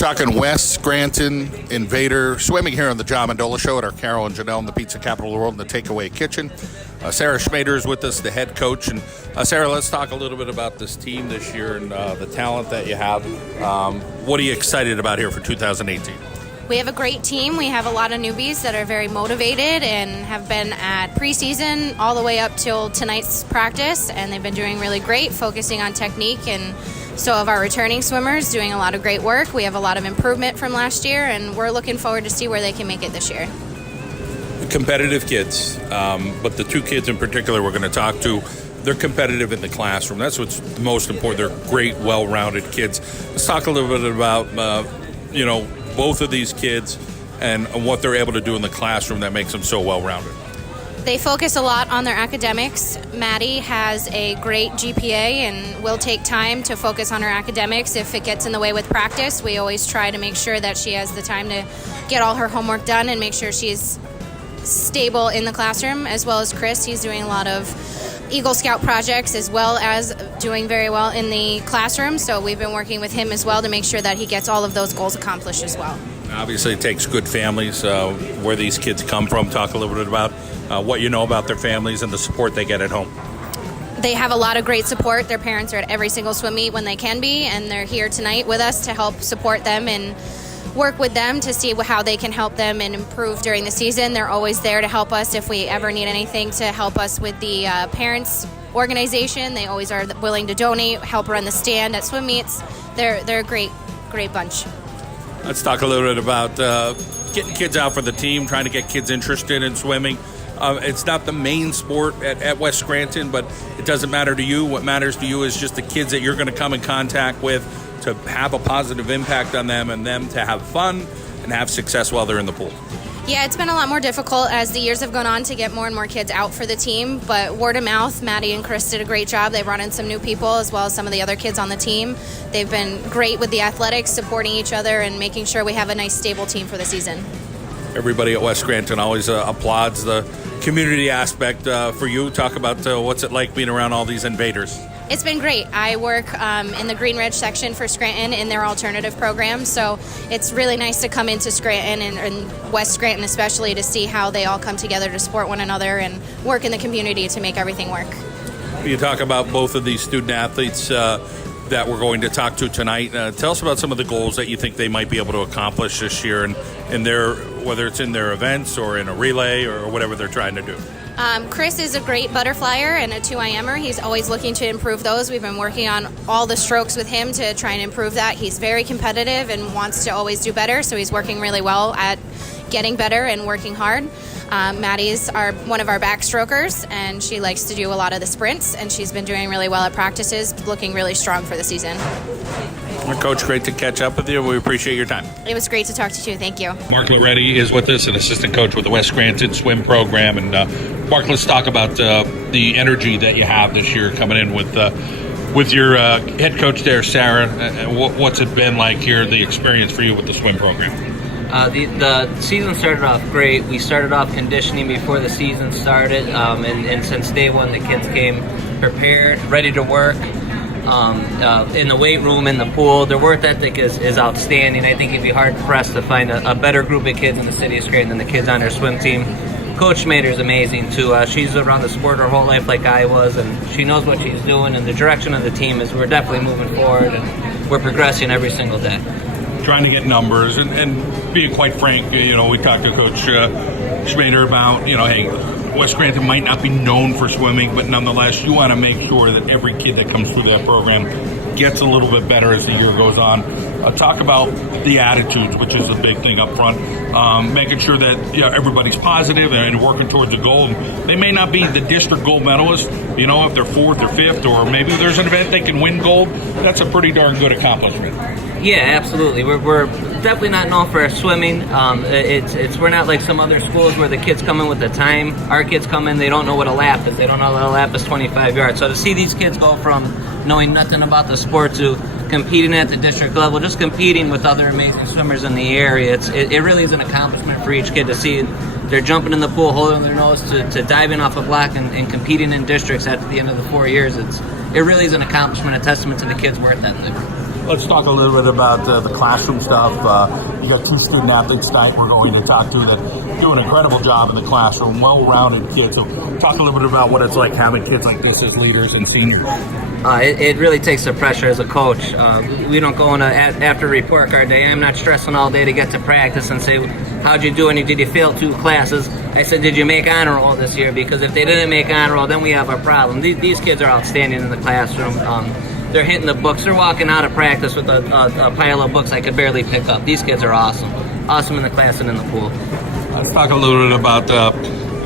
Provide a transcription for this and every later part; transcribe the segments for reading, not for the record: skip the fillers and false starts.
talking West Scranton Invader swimming here on the Mendola Show at Arcaro and Genell in the pizza capital of the world in the takeaway kitchen. Sara Schrader is with us, the head coach. And Sara, let's talk a little bit about this team this year and the talent that you have. What are you excited about here for 2018? We have a great team. We have a lot of newbies that are very motivated and have been at preseason all the way up till tonight's practice, and they've been doing really great, focusing on technique. And so have our returning swimmers doing a lot of great work. We have a lot of improvement from last year, and we're looking forward to see where they can make it this year. Competitive kids, but the two kids in particular we're going to talk to, they're competitive in the classroom. That's what's the most important. They're great, well-rounded kids. Let's talk a little bit about, both of these kids and what they're able to do in the classroom that makes them so well-rounded. They focus a lot on their academics. Maddie has a great GPA and will take time to focus on her academics. If it gets in the way with practice, we always try to make sure that she has the time to get all her homework done and make sure she's stable in the classroom, as well as Chris. He's doing a lot of Eagle Scout projects as well as doing very well in the classroom. So we've been working with him as well to make sure that he gets all of those goals accomplished as well. Obviously, it takes good families. Where these kids come from, talk a little bit about what you know about their families and the support they get at home. They have a lot of great support. Their parents are at every single swim meet when they can be, and they're here tonight with us to help support them and work with them to see how they can help them and improve during the season. They're always there to help us if we ever need anything to help us with the parents organization. They always are willing to donate, help run the stand at swim meets. They're a great bunch. Let's talk a little bit about getting kids out for the team, trying to get kids interested in swimming. It's not the main sport at West Scranton, but it doesn't matter to you. What matters to you is just the kids that you're going to come in contact with, to have a positive impact on them and them to have fun and have success while they're in the pool. Yeah, it's been a lot more difficult as the years have gone on to get more and more kids out for the team, but word of mouth, Maddie and Chris did a great job. They brought in some new people as well as some of the other kids on the team. They've been great with the athletics, supporting each other and making sure we have a nice, stable team for the season. Everybody at West Scranton always applauds the community aspect for you. Talk about what's it like being around all these invaders. It's been great. I work in the Green Ridge section for Scranton in their alternative program, so it's really nice to come into Scranton and West Scranton especially to see how they all come together to support one another and work in the community to make everything work. You talk about both of these student athletes that we're going to talk to tonight. Tell us about some of the goals that you think they might be able to accomplish this year in their, whether it's in their events or in a relay or whatever they're trying to do. Chris is a great butterflyer and a 2IMer. He's always looking to improve those. We've been working on all the strokes with him to try and improve that. He's very competitive and wants to always do better, so he's working really well at getting better and working hard. Maddie's one of our backstrokers, and she likes to do a lot of the sprints, and she's been doing really well at practices, looking really strong for the season. Coach, great to catch up with you. We appreciate your time. It was great to talk to you. Thank you. Mark Loretti is with us, an assistant coach with the West Scranton swim program. And Mark, let's talk about the energy that you have this year coming in with your head coach there, Sara. What's it been like here, the experience for you with the swim program? The season started off great. We started off conditioning before the season started, and since day one the kids came prepared, ready to work. In the weight room, in the pool, their work ethic is outstanding. I think it'd be hard pressed to find a better group of kids in the city of Scranton than the kids on their swim team. Coach Schrader is amazing too. She's around the sport her whole life like I was, and she knows what she's doing, and the direction of the team is we're definitely moving forward and we're progressing every single day. Trying to get numbers and being quite frank, we talked to Coach Schrader about, hey, West Scranton might not be known for swimming, but nonetheless, you want to make sure that every kid that comes through that program gets a little bit better as the year goes on. Talk about the attitudes, which is a big thing up front, making sure that everybody's positive and working towards a goal. They may not be the district gold medalist, if they're fourth or fifth, or maybe there's an event they can win gold. That's a pretty darn good accomplishment. Yeah, absolutely. We're definitely not known for our swimming. We're not like some other schools where the kids come in with the time. Our kids come in, they don't know what a lap is. They don't know that a lap is 25 yards. So to see these kids go from knowing nothing about the sport to competing at the district level, just competing with other amazing swimmers in the area, it really is an accomplishment for each kid to see. They're jumping in the pool, holding their nose to diving off a block and competing in districts at the end of the 4 years. It really is an accomplishment, a testament to the kids' work ethic. let's talk a little bit about the classroom stuff. You got 2 student athletes tonight we're going to talk to that do an incredible job in the classroom, well-rounded kids. So talk a little bit about what it's like having kids like this as leaders and seniors. It really takes the pressure as a coach. We don't go on after report card day. I'm not stressing all day to get to practice and say, how'd you do and did you fail 2 classes? I said, did you make honor roll this year? Because if they didn't make honor roll, then we have a problem. These kids are outstanding in the classroom. They're hitting the books. They're walking out of practice with a pile of books I could barely pick up. These kids are awesome. Awesome in the class and in the pool. Let's talk a little bit about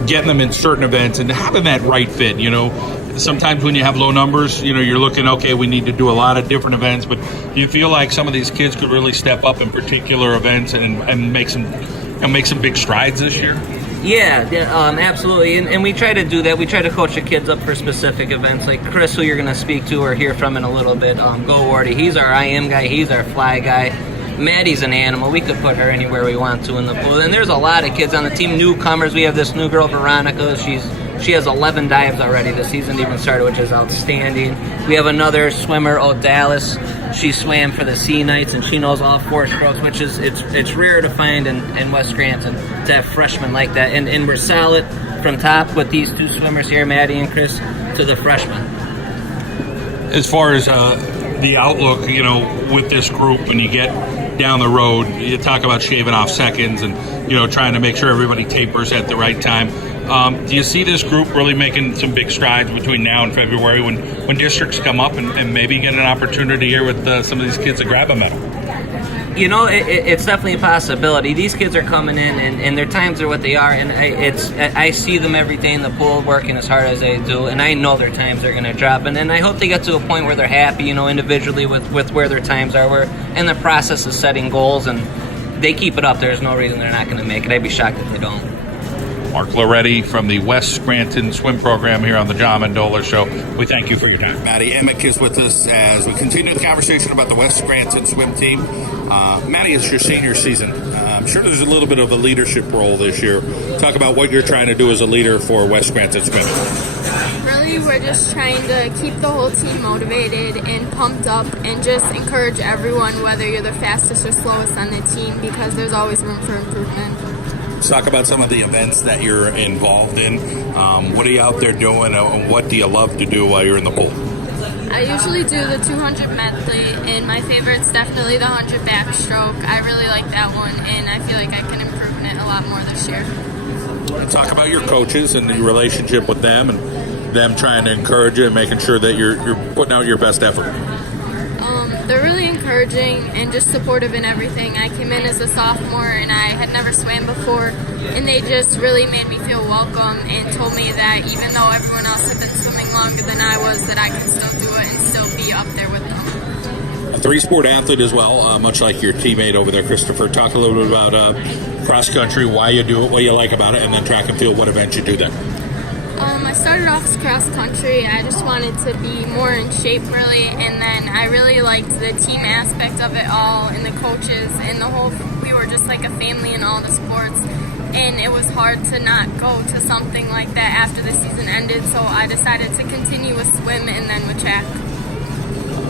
getting them in certain events and having that right fit. You know, sometimes when you have low numbers, you know, you're looking, okay, we need to do a lot of different events, but do you feel like some of these kids could really step up in particular events and make some big strides this year? Yeah, absolutely. And we try to do that. We try to coach the kids up for specific events. Like Chris, who you're going to speak to or hear from in a little bit, Go Wardy. He's our IM guy. He's our fly guy. Maddie's an animal. We could put her anywhere we want to in the pool. And there's a lot of kids on the team, newcomers. We have this new girl, Veronica. She has 11 dives already. The season even started, which is outstanding. We have another swimmer, Dallas. She swam for the Sea Knights, and she knows all 4 strokes, which is it's rare to find in West Scranton to have freshmen like that. And we're solid from top with these 2 swimmers here, Maddie and Chris, to the freshmen. As far as the outlook, you know, with this group, when you get down the road, you talk about shaving off seconds and, you know, trying to make sure everybody tapers at the right time. Do you see this group really making some big strides between now and February when districts come up and maybe get an opportunity here with some of these kids to grab a medal? You know, it's definitely a possibility. These kids are coming in, and their times are what they are, and I see them every day in the pool working as hard as they do, and I know their times are going to drop, and I hope they get to a point where they're happy, you know, individually with where their times are. We're in the process of setting goals, and they keep it up. There's no reason they're not going to make it. I'd be shocked if they don't. Mark Loretti from the West Scranton Swim Program here on the John Mendola Show. We thank you for your time. Madi Emmi is with us as we continue the conversation about the West Scranton swim team. Madi, it's your senior season. I'm sure there's a little bit of a leadership role this year. Talk about what you're trying to do as a leader for West Scranton Swim. Really, we're just trying to keep the whole team motivated and pumped up and just encourage everyone, whether you're the fastest or slowest on the team, because there's always room for improvement. Let's talk about some of the events that you're involved in. What are you out there doing, and what do you love to do while you're in the pool? I usually do the 200 medley, and my favorite's definitely the 100 backstroke. I really like that one, and I feel like I can improve in it a lot more this year. Talk about your coaches and your relationship with them and them trying to encourage you and making sure that you're putting out your best effort. They're really encouraging and just supportive in everything. I came in as a sophomore and I had never swam before, and they just really made me feel welcome and told me that even though everyone else had been swimming longer than I was, that I can still do it and still be up there with them. A 3-sport athlete as well, much like your teammate over there, Christopher. Talk a little bit about cross country, why you do it, what you like about it, and then track and field, what events you do there. I started off as cross country. I just wanted to be more in shape, really, and then I really liked the team aspect of it all and the coaches and the whole. We were just like a family in all the sports, and it was hard to not go to something like that after the season ended. So I decided to continue with swim and then with track.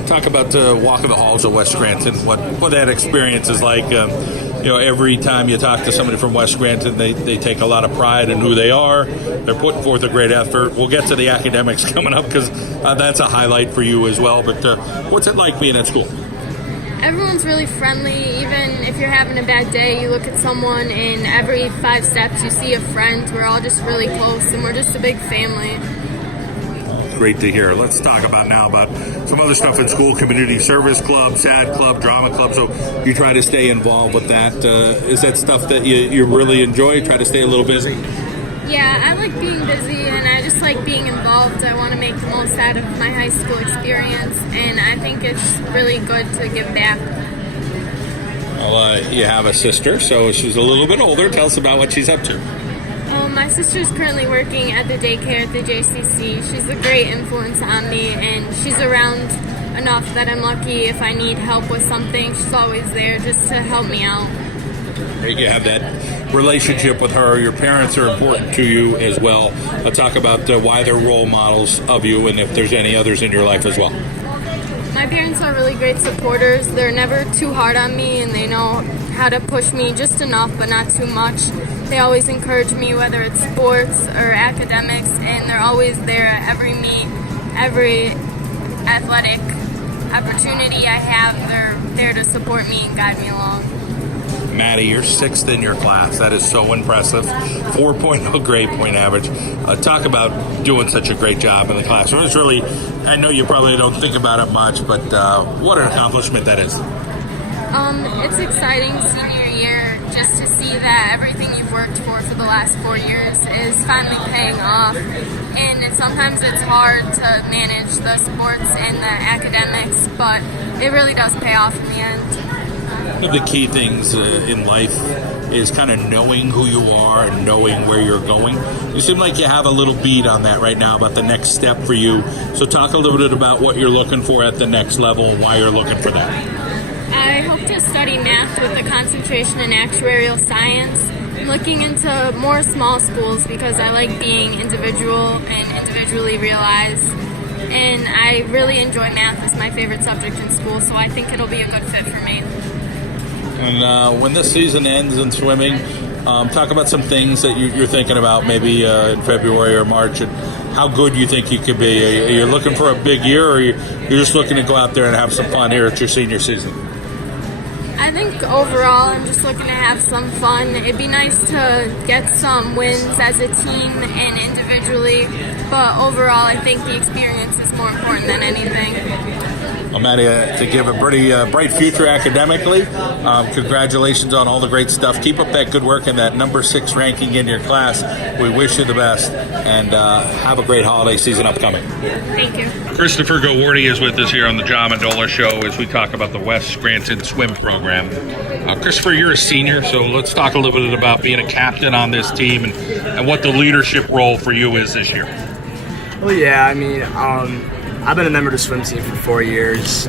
Talk about the walk of the halls of West Scranton. What that experience is like. You know, every time you talk to somebody from West Scranton, they take a lot of pride in who they are. They're putting forth a great effort. We'll get to the academics coming up because that's a highlight for you as well. But what's it like being at school? Everyone's really friendly. Even if you're having a bad day, you look at someone and every 5 steps you see a friend. We're all just really close and we're just a big family. Great to hear. Let's talk about some other stuff in school, community service club, SAD club, drama club. So you try to stay involved with that. Is that stuff that you really enjoy? Try to stay a little busy? Yeah, I like being busy and I just like being involved. I want to make the most out of my high school experience, and I think it's really good to give back. Well, you have a sister, so she's a little bit older. Tell us about what she's up to. My sister's currently working at the daycare at the JCC. She's a great influence on me, and she's around enough that I'm lucky if I need help with something. She's always there just to help me out. You have that relationship with her. Your parents are important to you as well. Let's talk about why they're role models of you and if there's any others in your life as well. My parents are really great supporters. They're never too hard on me, and they know how to push me just enough but not too much. They always encourage me, whether it's sports or academics, and they're always there at every meet, every athletic opportunity I have. They're there to support me and guide me along. Madi, you're 6th in your class. That is so impressive. 4.0 grade point average. Talk about doing such a great job in the classroom. It's really, I know you probably don't think about it much, but what an accomplishment that is. It's exciting senior year just to see that everything you've worked for the last 4 years is finally paying off. And sometimes it's hard to manage the sports and the academics, but it really does pay off in the end. One of the key things in life is kind of knowing who you are and knowing where you're going. You seem like you have a little beat on that right now about the next step for you. So talk a little bit about what you're looking for at the next level and why you're looking for that. I hope to study math with a concentration in actuarial science. I'm looking into more small schools because I like being individual and individually realized. And I really enjoy math. It's my favorite subject in school, so I think it'll be a good fit for me. And when this season ends in swimming, talk about some things that you're thinking about maybe in February or March and how good you think you could be. Are you looking for a big year, or you're just looking to go out there and have some fun here at your senior season? I think overall I'm just looking to have some fun. It'd be nice to get some wins as a team and individually, but overall I think the experience is more important than anything. Well, Madi, I think you have a pretty bright future academically. Congratulations on all the great stuff. Keep up that good work and that number 6 ranking in your class. We wish you the best, and have a great holiday season upcoming. Thank you. Christopher Gawarty is with us here on the John Mendola Show as we talk about the West Scranton swim program. Christopher, you're a senior, so let's talk a little bit about being a captain on this team and what the leadership role for you is this year. Well, yeah, I mean, I've been a member of the swim team for 4 years.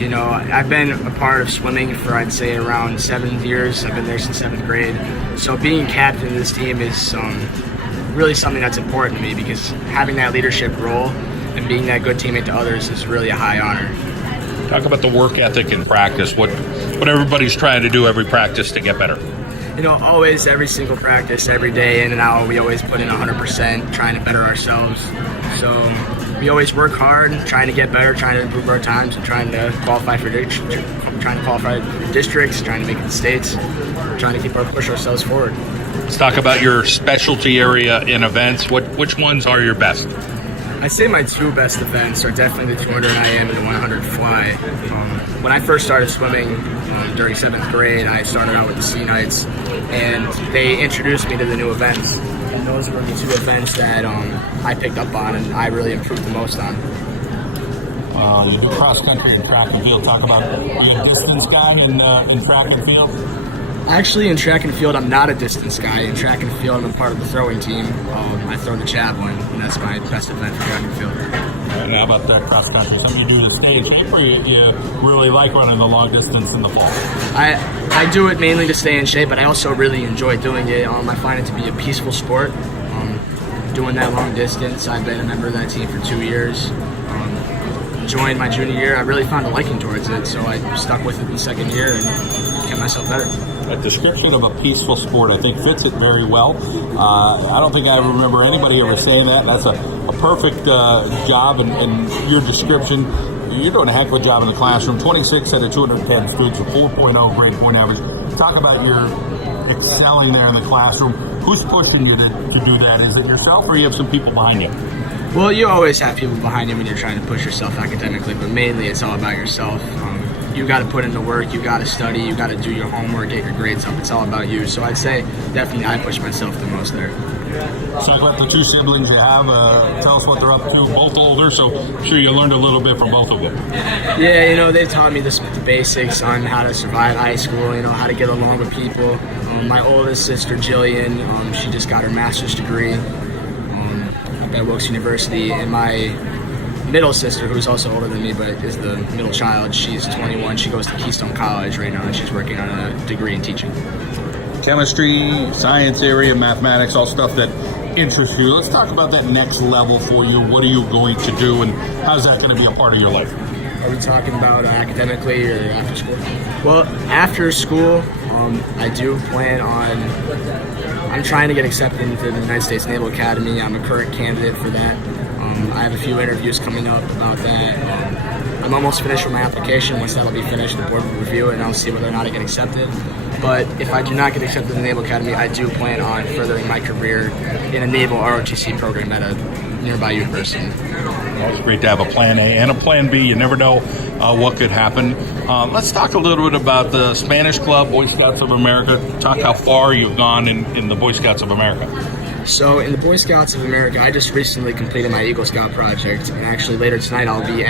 I've been a part of swimming for, I'd say, around 7 years. I've been there since 7th grade. So being captain of this team is really something that's important to me because having that leadership role and being that good teammate to others is really a high honor. Talk about the work ethic in practice, what everybody's trying to do every practice to get better. Always, every single practice, every day in and out, we always put in 100%, trying to better ourselves. So we always work hard, trying to get better, trying to improve our times, and trying to qualify for districts, trying to make it to states, trying to push ourselves forward. Let's talk about your specialty area in events. Which ones are your best? I'd say my 2 best events are definitely the 200 IM and the 100 fly. When I first started swimming during 7th grade, I started out with the Sea Knights, and they introduced me to the new events. And those were the 2 events that I picked up on and I really improved the most on. You do cross country and track and field. Talk about, are you a distance guy in track and field? Actually, in track and field, I'm not a distance guy. In track and field, I'm a part of the throwing team. I throw the javelin, and that's my best event for track and field. And how about that cross country? Something you do to stay in shape, or you really like running the long distance in the fall? I do it mainly to stay in shape, but I also really enjoy doing it. I find it to be a peaceful sport. Doing that long distance, I've been a member of that team for 2 years. Joined my junior year, I really found a liking towards it, so I stuck with it in the 2nd year and kept myself better. That description of a peaceful sport, I think, fits it very well. I don't think I remember anybody ever saying that. That's a perfect job, and your description, you're doing a heck of a job in the classroom. 26 out of 210 students, a 4.0 grade point average. Talk about your excelling there in the classroom. Who's pushing you to do that? Is it yourself, or you have some people behind you? Well, you always have people behind you when you're trying to push yourself academically, but mainly it's all about yourself. You got to put in the work, you got to study, you got to do your homework, get your grades up. It's all about you. So I'd say definitely I push myself the most there. Talk about the 2 siblings you have. Tell us what they're up to. Both older, so I'm sure you learned a little bit from both of them. Yeah, they've taught me the basics on how to survive high school, how to get along with people. My oldest sister, Jillian, she just got her master's degree at Wilkes University, and my middle sister, who's also older than me but is the middle child, she's 21. She goes to Keystone College right now, and she's working on a degree in teaching. Chemistry, science area, mathematics, all stuff that interests you. Let's talk about that next level for you. What are you going to do, and how's that going to be a part of your life? Are we talking about academically or after school? Well, after school, I do plan on. I'm trying to get accepted into the United States Naval Academy. I'm a current candidate for that. I have a few interviews coming up about that. I'm almost finished with my application. Once that'll be finished, the board will review it, and I'll see whether or not I get accepted. But if I do not get accepted in the Naval Academy, I do plan on furthering my career in a Naval ROTC program at a nearby university. Well, it's great to have a plan A and a plan B. You never know what could happen. Let's talk a little bit about the Spanish Club, Boy Scouts of America. Talk how far you've gone in the Boy Scouts of America. So in the Boy Scouts of America, I just recently completed my Eagle Scout project, and actually later tonight I'll be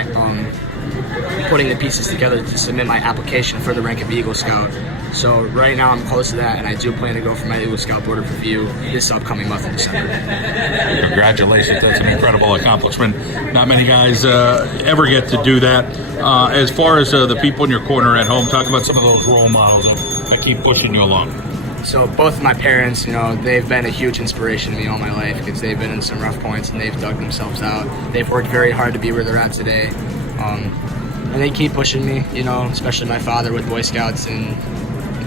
putting the pieces together to submit my application for the rank of Eagle Scout. So right now I'm close to that, and I do plan to go for my Eagle Scout Board of Review this upcoming month in December. Congratulations, that's an incredible accomplishment. Not many guys ever get to do that. As far as the people in your corner at home, talk about some of those role models that keep pushing you along. So both of my parents, they've been a huge inspiration to me all my life because they've been in some rough points and they've dug themselves out. They've worked very hard to be where they're at today. And they keep pushing me, especially my father with Boy Scouts and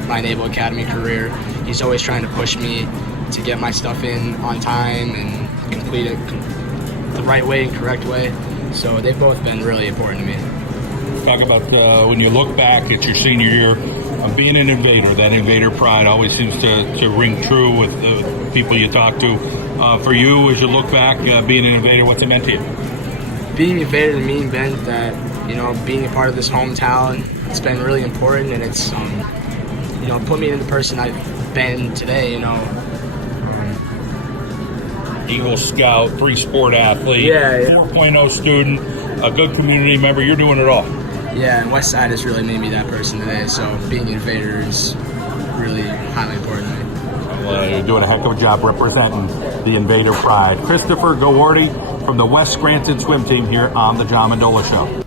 my Naval Academy career. He's always trying to push me to get my stuff in on time and complete it the right way and correct way. So they've both been really important to me. Talk about when you look back at your senior year, being an Invader, that Invader pride always seems to ring true with the people you talk to. For you, as you look back, being an Invader, what's it meant to you? Being an Invader to me meant that, being a part of this hometown, it's been really important, and it's, put me into the person I've been today, Eagle Scout, 3-sport athlete, Yeah. 4.0 student, a good community member. You're doing it all. Yeah, and Westside has really made me that person today, so being an Invader is really highly important to me. Well, you're doing a heck of a job representing the Invader pride. Christopher Gawarty from the West Scranton swim team here on the John Mendola Show.